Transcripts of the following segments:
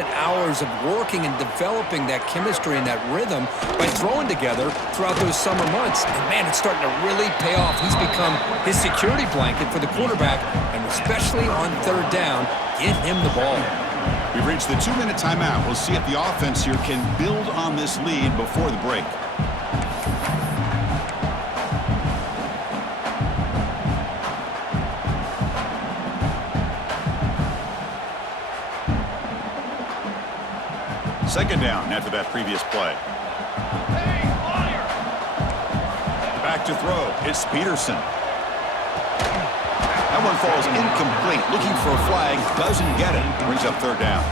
hours of working and developing that chemistry and that rhythm by throwing together throughout those summer months. And, man, it's starting to really pay off. He's become his security blanket for the quarterback, and especially on third down, get him the ball. We've reached the 2-minute timeout. We'll see if the offense here can build on this lead before the break. Second down after that previous play. Back to throw. It's Peterson. That one falls incomplete. Looking for a flag. Doesn't get it. Brings up third down.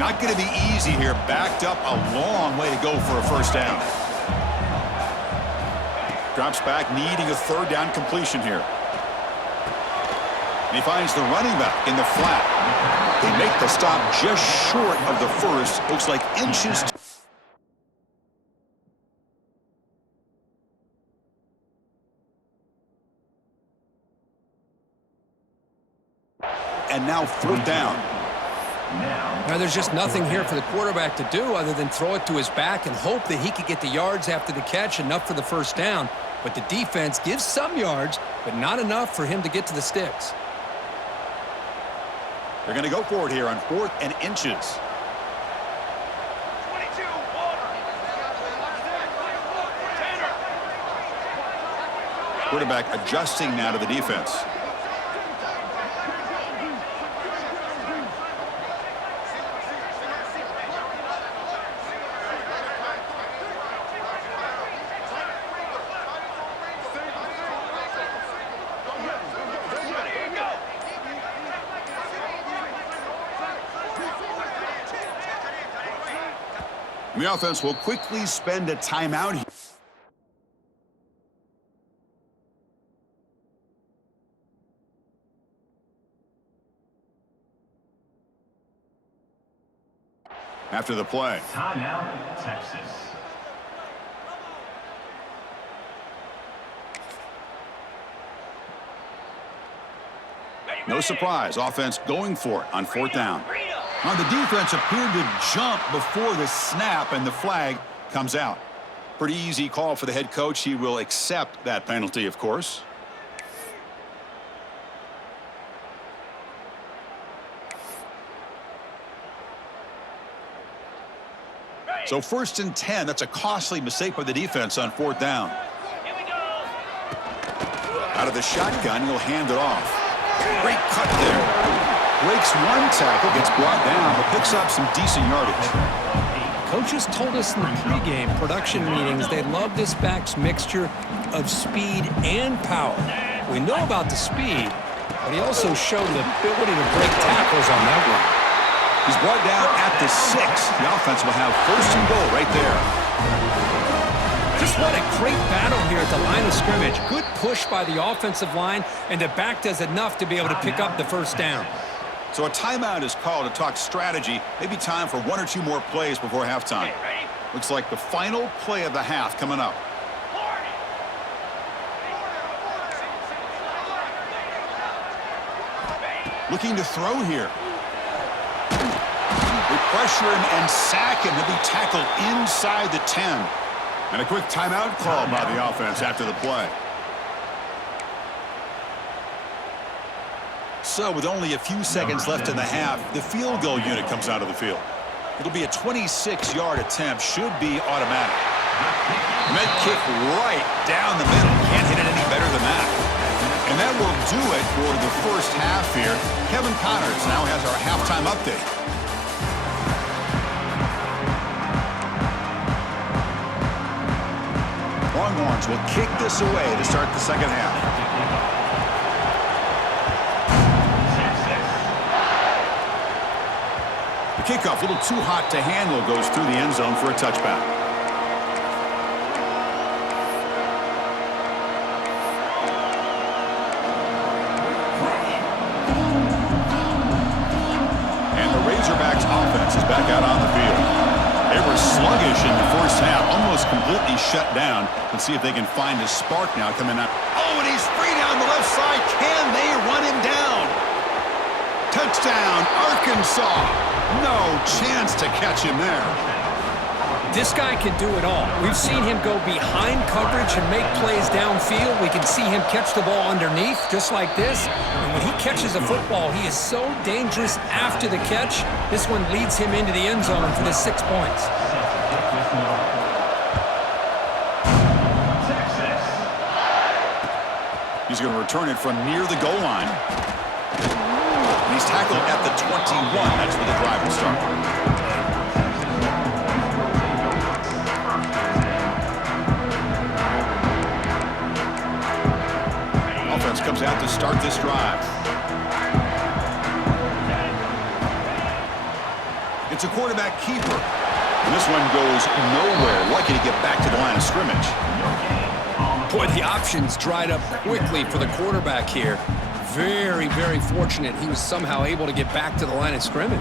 Not going to be easy here. Backed up a long way to go for a first down. Drops back, needing a third down completion here. And he finds the running back in the flat. They make the stop just short of the first. Looks like inches. And now fourth down. Now, there's just nothing here for the quarterback to do other than throw it to his back and hope that he could get the yards after the catch, enough for the first down. But the defense gives some yards, but not enough for him to get to the sticks. They're going to go for it here on 4th and inches. Quarterback adjusting now to the defense. The offense will quickly spend a timeout here. After the play. Timeout, Texas. No surprise, offense going for it on 4th down. Now the defense appeared to jump before the snap, and the flag comes out. Pretty easy call for the head coach. He will accept that penalty, of course. So 1st and 10. That's a costly mistake by the defense on 4th down. Out of the shotgun, he'll hand it off. Great cut there. Breaks one tackle, gets brought down, but picks up some decent yardage. Coaches told us in the pregame production meetings they love this back's mixture of speed and power. We know about the speed, but he also showed the ability to break tackles on that one. He's brought down at the 6. The offense will have 1st and goal right there. Just what a great battle here at the line of scrimmage. Good push by the offensive line, and the back does enough to be able to pick up the first down. So a timeout is called to talk strategy. Maybe time for 1 or 2 more plays before halftime. Looks like the final play of the half coming up. Looking to throw here. They pressure him and sack him. He'll be tackled inside the 10. And a quick timeout call by the offense after the play. So with only a few seconds left in the half, the field goal unit comes out of the field. It'll be a 26-yard attempt. Should be automatic. Med kick right down the middle. Can't hit it any better than that. And that will do it for the first half here. Kevin Connors now has our halftime update. Longhorns will kick this away to start the second half. The kickoff, a little too hot to handle, goes through the end zone for a touchback. And the Razorback Razorbacks offense is back out on the field. They were sluggish in the first half, almost completely shut down. Let's see if they can find a spark now coming out. Oh, and he's free down the left side. Can they run him down? Touchdown, Arkansas. No chance to catch him there. This guy can do it all. We've seen him go behind coverage and make plays downfield. We can see him catch the ball underneath, just like this. And when he catches a football, he is so dangerous after the catch. This one leads him into the end zone for the 6 points. He's going to return it from near the goal line. And he's tackled at the 21. That's where the drive will start. Comes out to start this drive. It's a quarterback keeper. And this one goes nowhere. Lucky to get back to the line of scrimmage. Boy, the options dried up quickly for the quarterback here. Very, very fortunate he was somehow able to get back to the line of scrimmage.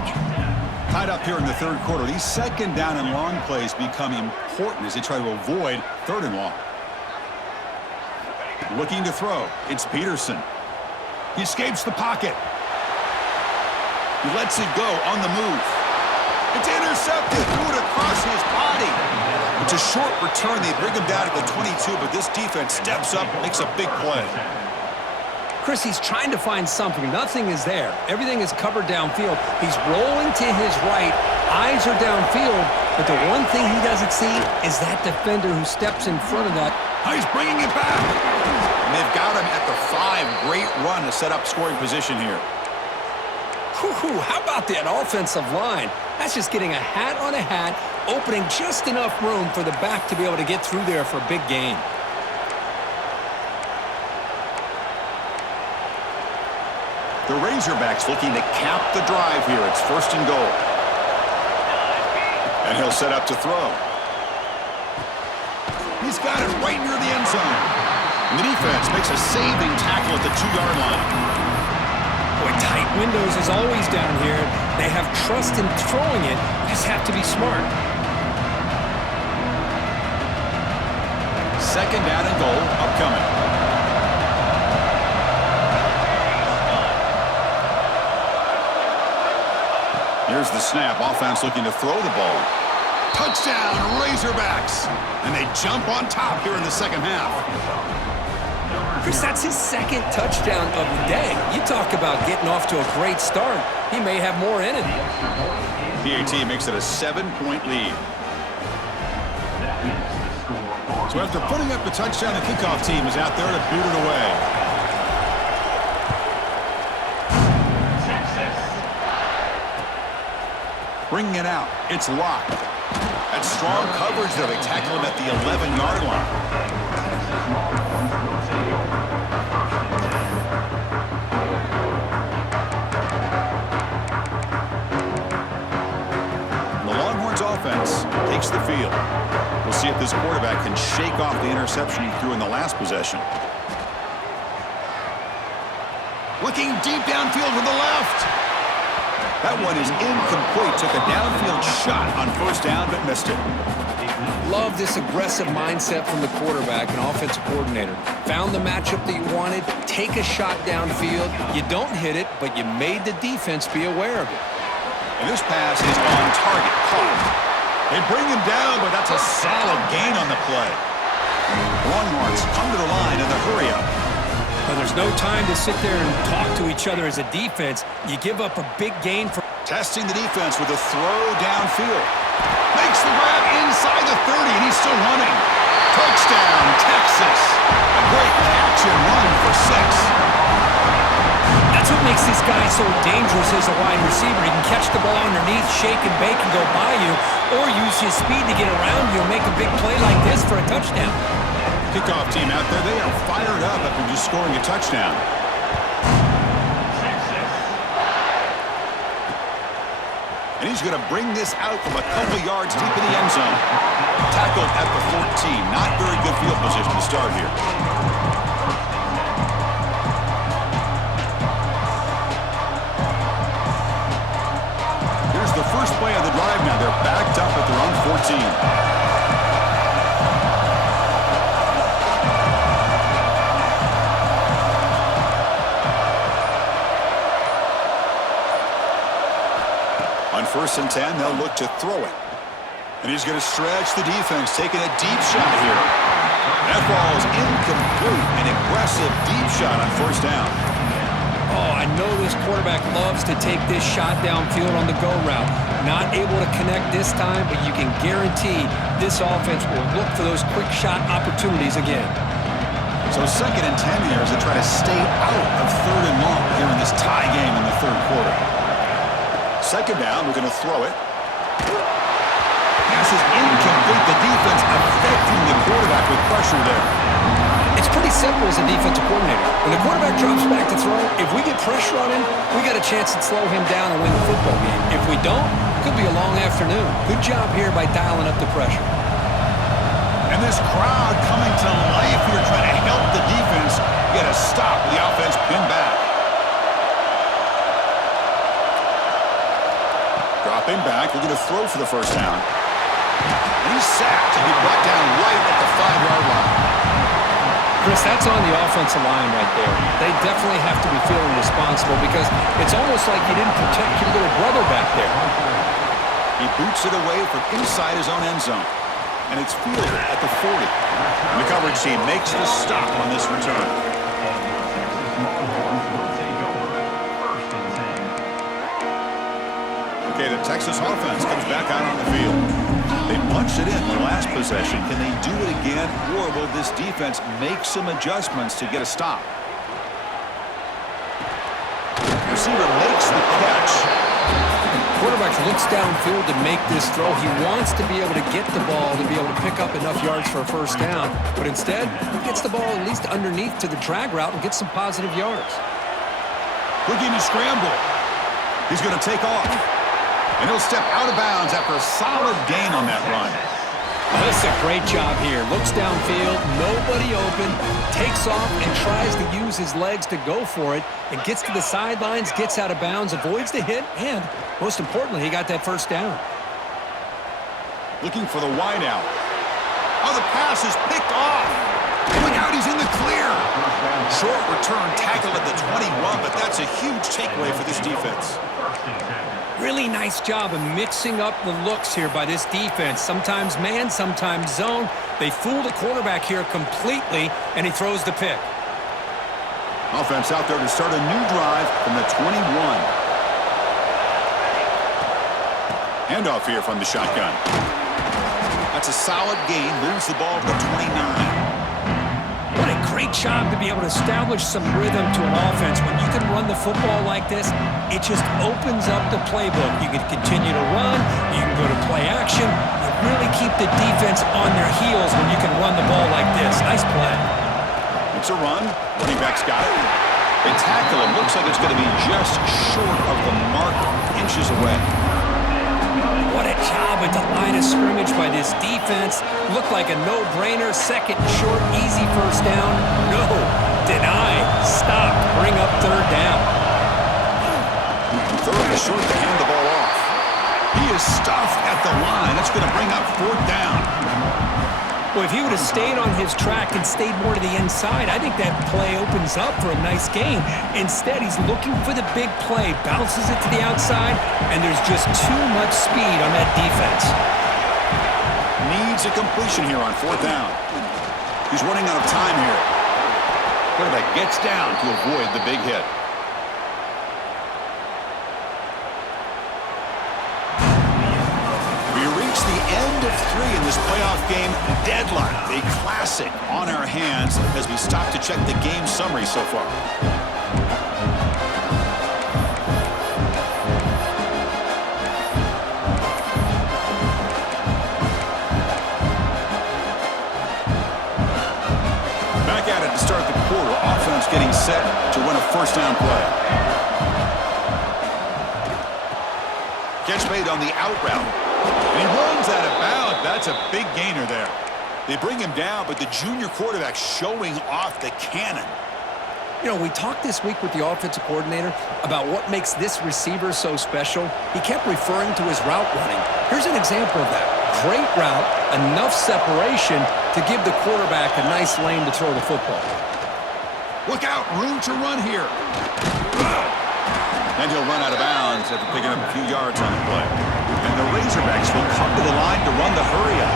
Tied up here in the third quarter. These second down and long plays become important as they try to avoid third and long. Looking to throw. It's Peterson. He escapes the pocket. He lets it go on the move. It's intercepted. Threw it across his body. It's a short return. They bring him down at the 22, but this defense steps up, makes a big play. Chris, he's trying to find something. Nothing is there. Everything is covered downfield. He's rolling to his right. Eyes are downfield. But the one thing he doesn't see is that defender who steps in front of that. He's bringing it back. And they've got him at the 5. Great run to set up scoring position here. Whew, how about that offensive line? That's just getting a hat on a hat, opening just enough room for the back to be able to get through there for a big gain. The Razorbacks looking to cap the drive here. It's 1st and goal. And he'll set up to throw. He's got it right near the end zone. And the defense makes a saving tackle at the 2-yard line. Boy, tight windows is always down here. They have trust in throwing it. You just have to be smart. 2nd down and goal upcoming. Here's the snap. Offense looking to throw the ball. Touchdown, Razorbacks. And they jump on top here in the second half. Chris, that's his 2nd touchdown of the day. You talk about getting off to a great start. He may have more in it. PAT makes it a 7-point lead. So after putting up the touchdown, the kickoff team is out there to boot it away. Bringing it out. It's locked. That's strong coverage there. They tackle him at the 11-yard line. The Longhorns offense takes the field. We'll see if this quarterback can shake off the interception he threw in the last possession. Looking deep downfield to the left. That one is incomplete. Took a downfield shot on 1st down, but missed it. Love this aggressive mindset from the quarterback and offensive coordinator. Found the matchup that you wanted, take a shot downfield. You don't hit it, but you made the defense be aware of it. And this pass is on target. Caught. They bring him down, but that's a solid gain on the play. Longhorns come to the line in the hurry-up. Well, there's no time to sit there and talk to each other as a defense. You give up a big gain for... Testing the defense with a throw downfield. Makes the grab inside the 30, and he's still running. Touchdown, Texas. A great catch and run for 6. That's what makes this guy so dangerous as a wide receiver. He can catch the ball underneath, shake and bake, and go by you, or use his speed to get around you and make a big play like this for a touchdown. Kickoff team out there, they are fired up after just scoring a touchdown. And he's going to bring this out from a couple yards deep in the end zone. Tackled at the 14. Not very good field position to start here. Here's the first play of the drive now. They're backed up at their own 14. On 1st and 10, they'll look to throw it. And he's going to stretch the defense, taking a deep shot here. That ball is incomplete. An aggressive deep shot on 1st down. Oh, I know this quarterback loves to take this shot downfield on the go route. Not able to connect this time, but you can guarantee this offense will look for those quick shot opportunities again. So 2nd and 10 here as they try to stay out of 3rd and long here in this tie game in the 3rd quarter. 2nd down, we're going to throw it. Pass is incomplete. The defense affecting the quarterback with pressure there. It's pretty simple as a defensive coordinator. When the quarterback drops back to throw, if we get pressure on him, we got a chance to slow him down and win the football game. If we don't, it could be a long afternoon. Good job here by dialing up the pressure. And this crowd coming to life here, trying to help the defense get a stop. The offense pinned back. Dropping back, we're going to throw for the 1st down. And he's sacked and he brought down right at the 5-yard line. Chris, that's on the offensive line right there. They definitely have to be feeling responsible because it's almost like you didn't protect your little brother back there. He boots it away from inside his own end zone. And it's fielded at the 40. And the coverage team makes the stop on this return. Okay, the Texas offense comes back out on the field. They punched it in their last possession. Can they do it again, or will this defense make some adjustments to get a stop? Receiver makes the catch. Quarterback looks downfield to make this throw. He wants to be able to get the ball to be able to pick up enough yards for a 1st down. But instead, he gets the ball at least underneath to the drag route and gets some positive yards. Looking to scramble. He's going to take off. And he'll step out of bounds after a solid gain on that run. That's a great job here. Looks downfield, nobody open, takes off and tries to use his legs to go for it, and gets to the sidelines, gets out of bounds, avoids the hit, and most importantly, he got that 1st down. Looking for the wide out. Oh, the pass is picked off. Going out, he's in the clear. Short return, tackle at the 21, but that's a huge takeaway for this defense. Really nice job of mixing up the looks here by this defense. Sometimes man, sometimes zone. They fool the quarterback here completely, and he throws the pick. Offense out there to start a new drive from the 21. Handoff here from the shotgun. That's a solid gain. Moves the ball to the 29. What a great job to be able to establish some rhythm to an offense. When you can run the football like this, it just opens up the playbook. You can continue to run. You can go to play action. You really keep the defense on their heels when you can run the ball like this. Nice play. It's a run. Running back's got it. They tackle him. Looks like it's going to be just short of the mark, inches away. What a job at the line of scrimmage by this defense. Looked like a no-brainer. 2nd short, easy 1st down. No. Deny. Stop. Bring up 3rd down. 3rd is short to hand the ball off. He is stuffed at the line. That's going to bring up 4th down. Well, if he would have stayed on his track and stayed more to the inside, I think that play opens up for a nice gain. Instead, he's looking for the big play, bounces it to the outside, and there's just too much speed on that defense. Needs a completion here on 4th down. He's running out of time here. Quarterback gets down to avoid the big hit. The end of 3 in this playoff game. Deadline, a classic on our hands as we stop to check the game summary so far. Back at it to start the quarter. Offense getting set to win a 1st down play. Catch made on the out route. And he runs out of bounds. That's a big gainer there. They bring him down, but the junior quarterback showing off the cannon. You know, we talked this week with the offensive coordinator about what makes this receiver so special. He kept referring to his route running. Here's an example of that. Great route, enough separation to give the quarterback a nice lane to throw the football. Look out, room to run here. And he'll run out of bounds after picking up a few yards on the play. And the Razorbacks will come to the line to run the hurry up.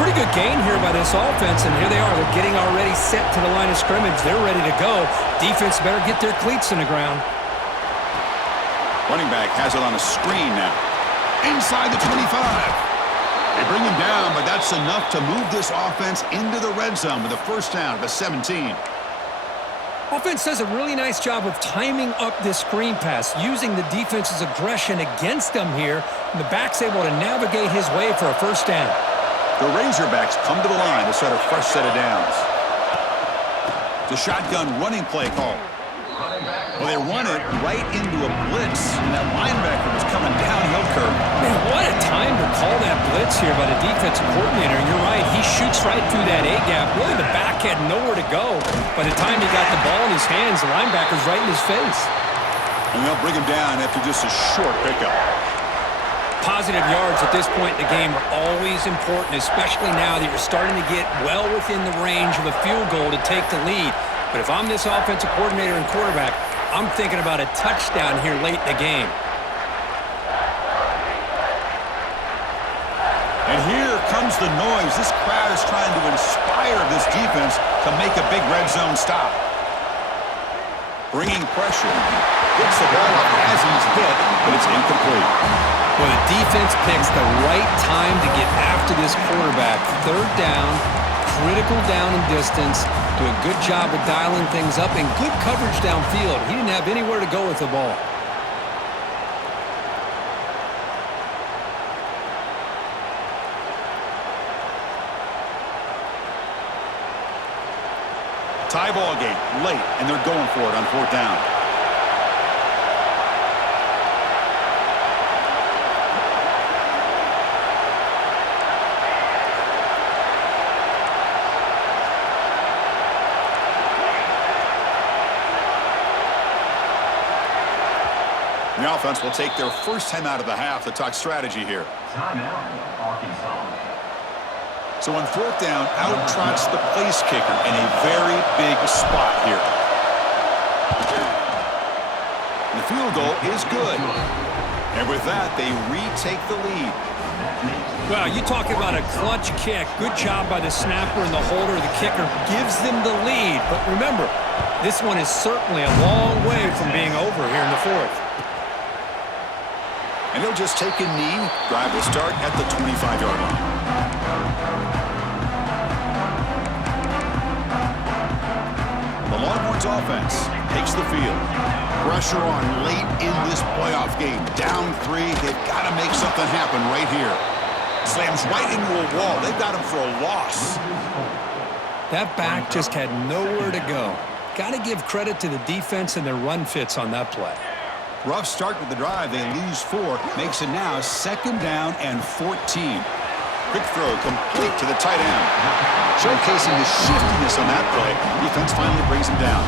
Pretty good gain here by this offense, and here they are. They're getting already set to the line of scrimmage. They're ready to go. Defense better get their cleats in the ground. Running back has it on a screen now. Inside the 25. They bring him down, but that's enough to move this offense into the red zone with a first down at the 17. Offense does a really nice job of timing up this screen pass, using the defense's aggression against them here, and the back's able to navigate his way for a first down. The Razorbacks come to the line to start a fresh set of downs. The shotgun running play call. Well, they run it right into a blitz, and that linebacker was coming downhill curve. Man, what a time to call that blitz here by the defensive coordinator. And you're right, he shoots right through that A-gap. Really, the back had nowhere to go. By the time he got the ball in his hands, the linebacker's right in his face. And they'll bring him down after just a short pickup. Positive yards at this point in the game are always important, especially now that you're starting to get well within the range of a field goal to take the lead. But if I'm this offensive coordinator and quarterback, I'm thinking about a touchdown here late in the game. And here comes the noise. This crowd is trying to inspire this defense to make a big red zone stop. Bringing pressure. Gets the ball up as he's hit, but it's incomplete. Well, the defense picks the right time to get after this quarterback. Third down, critical down and distance. Do a good job of dialing things up and good coverage downfield. He didn't have anywhere to go with the ball. Tie ball game late, and they're going for it on fourth down. The offense will take their first time out of the half to talk strategy here. So on fourth down, out trots the place kicker in a very big spot here. The field goal is good. And with that, they retake the lead. Well, you talk about a clutch kick. Good job by the snapper and the holder. The kicker gives them the lead. But remember, this one is certainly a long way from being over here in the fourth. And he'll just take a knee. Drive will start at the 25-yard line. The Longhorns offense takes the field. Pressure on late in this playoff game. Down 3. They've got to make something happen right here. Slams right into a wall. They've got him for a loss. That back just had nowhere to go. Got to give credit to the defense and their run fits on that play. Rough start with the drive. They lose 4. Makes it now second down and 14. Quick throw complete to the tight end. Showcasing the shiftiness on that play. Defense finally brings him down.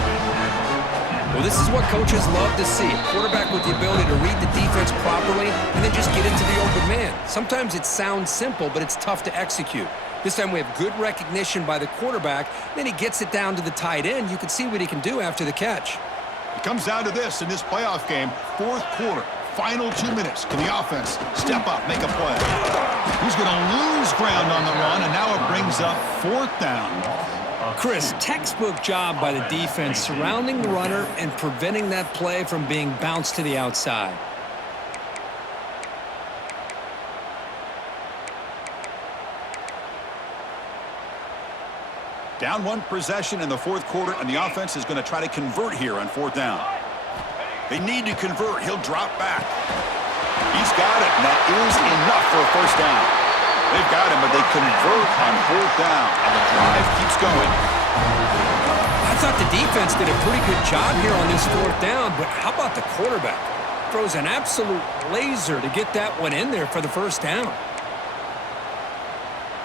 Well, this is what coaches love to see. A quarterback with the ability to read the defense properly and then just get into the open man. Sometimes it sounds simple, but it's tough to execute. This time we have good recognition by the quarterback. Then he gets it down to the tight end. You can see what he can do after the catch. It comes down to this in this playoff game. Fourth quarter, final 2 minutes. Can the offense step up, make a play? He's going to lose ground on the run, and now it brings up fourth down. Chris, textbook job by the defense surrounding the runner and preventing that play from being bounced to the outside. Down 1 possession in the fourth quarter, and the offense is going to try to convert here on fourth down. They need to convert. He'll drop back. He's got it, and that is enough for a first down. They've got him, but they convert on fourth down, and the drive keeps going. I thought the defense did a pretty good job here on this fourth down, but how about the quarterback? Throws an absolute laser to get that one in there for the first down.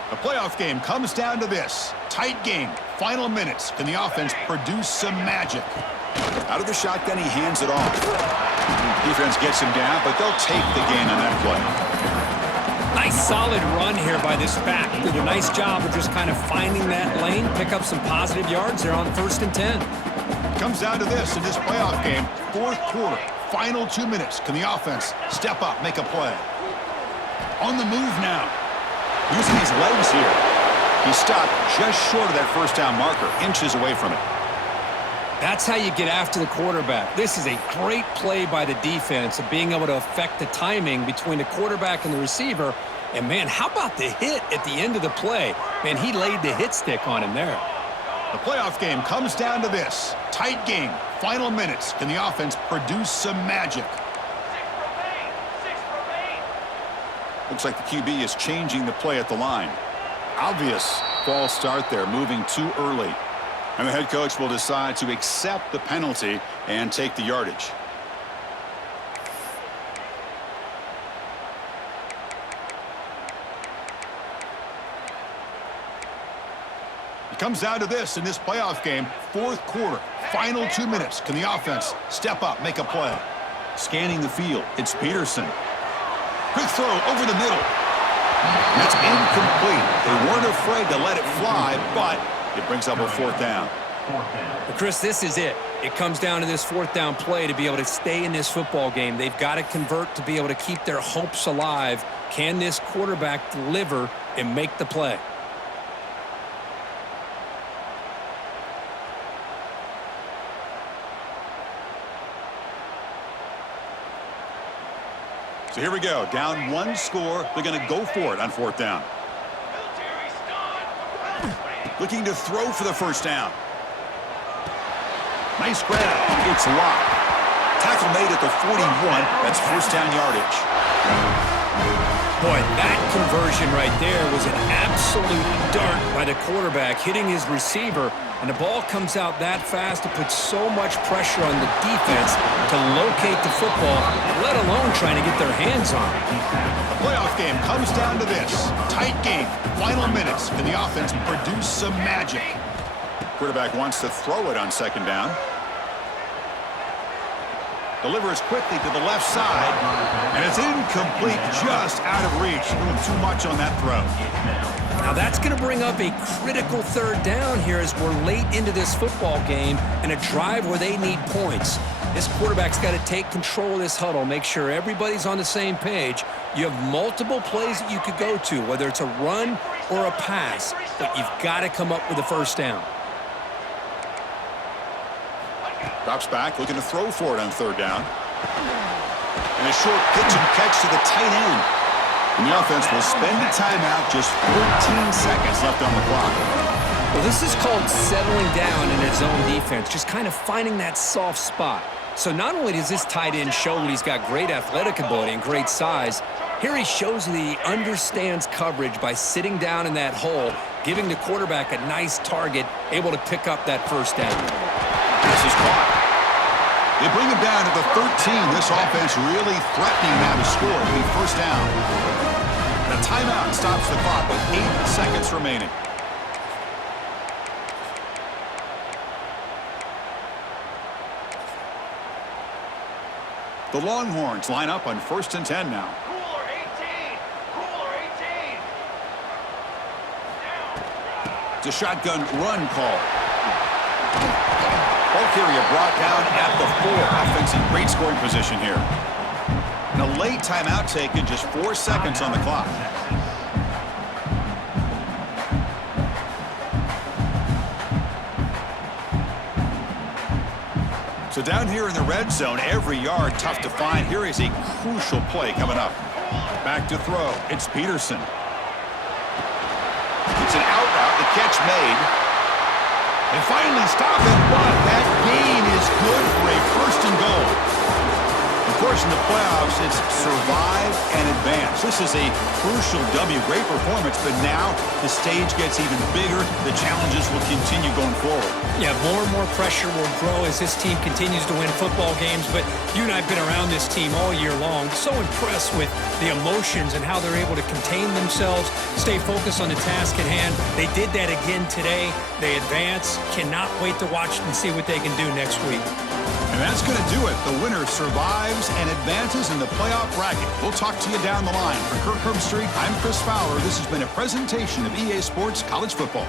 The playoff game comes down to this. Tight game. Final minutes. Can the offense produce some magic? Out of the shotgun, he hands it off. Defense gets him down, but they'll take the gain on that play. Nice solid run here by this back. Did a nice job of just kind of finding that lane, pick up some positive yards there on 1st and 10. Comes down to this in this playoff game. 4th quarter. Final 2 minutes. Can the offense step up, make a play? On the move now. Using his legs here. He stopped just short of that first down marker, inches away from it. That's how you get after the quarterback. This is a great play by the defense of being able to affect the timing between the quarterback and the receiver. And, man, how about the hit at the end of the play? Man, he laid the hit stick on him there. The playoff game comes down to this. Tight game. Final minutes. Can the offense produce some magic? Looks like the QB is changing the play at the line. Obvious false start there, moving too early. And the head coach will decide to accept the penalty and take the yardage. It comes down to this in this playoff game. 4th quarter, final 2 minutes. Can the offense step up, make a play? Scanning the field, it's Peterson. Quick throw over the middle. That's incomplete. They weren't afraid to let it fly, but it brings up a 4th down. Well, Chris, this is it. It comes down to this 4th down play to be able to stay in this football game. They've got to convert to be able to keep their hopes alive. Can this quarterback deliver and make the play? So here we go. Down 1 score. They're going to go for it on 4th down. Looking to throw for the first down. Nice grab. It's locked. Tackle made at the 41. That's first down yardage. Boy, that conversion right there was an absolute dart by the quarterback, hitting his receiver, and the ball comes out that fast to put so much pressure on the defense to locate the football, let alone trying to get their hands on it. The playoff game comes down to this. Tight game. Final minutes. Can the offense produce some magic? Quarterback wants to throw it on 2nd down. Delivers quickly to the left side, and it's incomplete, just out of reach. A little too much on that throw. Now that's going to bring up a critical 3rd down here as we're late into this football game and a drive where they need points. This quarterback's got to take control of this huddle, make sure everybody's on the same page. You have multiple plays that you could go to, whether it's a run or a pass, but you've got to come up with a first down. Drops back, looking to throw for it on 3rd down. And a short pitch and catch to the tight end. And the offense will spend the timeout, just 14 seconds left on the clock. Well, this is called settling down in his own defense, just kind of finding that soft spot. So not only does this tight end show that he's got great athletic ability and great size, here he shows that he understands coverage by sitting down in that hole, giving the quarterback a nice target, able to pick up that first down. This is caught. They bring him down to the 13. This offense really threatening now to score. It'll be first down. And a timeout stops the clock with 8 seconds remaining. The Longhorns line up on 1st and 10 now. Cooler 18. Cooler 18. It's a shotgun run call. Ball carrier brought down at the 4. Offense in great scoring position here. And a late timeout taken, just 4 seconds on the clock. So down here in the red zone, every yard tough to find. Here is a crucial play coming up. Back to throw. It's Peterson. It's an out route. The catch made. They finally stop it, but that gain is good for a 1st and goal. Of course, in the playoffs, it's survive and advance. This is a crucial W. Great performance, but now the stage gets even bigger. The challenges will continue going forward. Yeah, more and more pressure will grow as this team continues to win football games, but you and I have been around this team all year long. So impressed with the emotions and how they're able to contain themselves, stay focused on the task at hand. They did that again today. They advance. Cannot wait to watch and see what they can do next week. And that's going to do it. The winner survives and advances in the playoff bracket. We'll talk to you down the line. For Kirk Herbstreit, I'm Chris Fowler. This has been a presentation of EA Sports College Football.